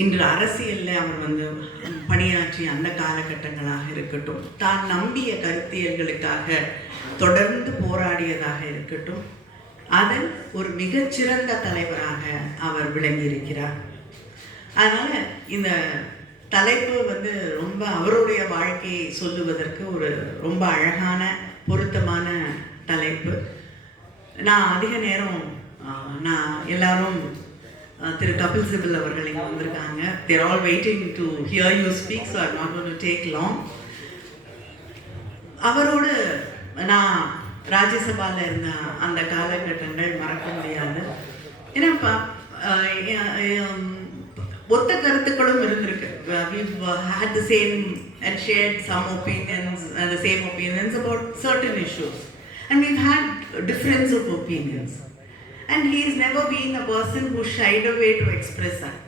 இன்று அரசியலில் அவர் வந்து பணியாற்றிய அந்த காலகட்டங்களாக இருக்கட்டும், தான் நம்பிய கருத்தியல்களுக்காக தொடர்ந்து போராடியதாக இருக்கட்டும், அதன் ஒரு மிகச்சிறந்த தலைவராக அவர் விளங்கியிருக்கிறார். அதனால் இந்த தலைப்பு வந்து ரொம்ப அவருடைய வாழ்க்கையை சொல்லுவதற்கு ஒரு ரொம்ப அழகான பொருத்தமான தலைப்பு. நான் அதிக நேரம் நான் எல்லாரும் திரு கபில் சிபல் அவர்கள் இங்கே வந்திருக்காங்க. There all waiting to hear you speak, so I'm not going to take long. அவரோடு நான் ராஜ்யசபாவில் இருந்த அந்த காலகட்டங்கள் மறக்க முடியாது. ஏன்னா ஒத்த கருத்துக்களும் இருந்திருக்கு. We've had the same and shared some opinions and the same opinions about certain issues, and we've had difference of opinions, and he has never been a person who shied away to express that.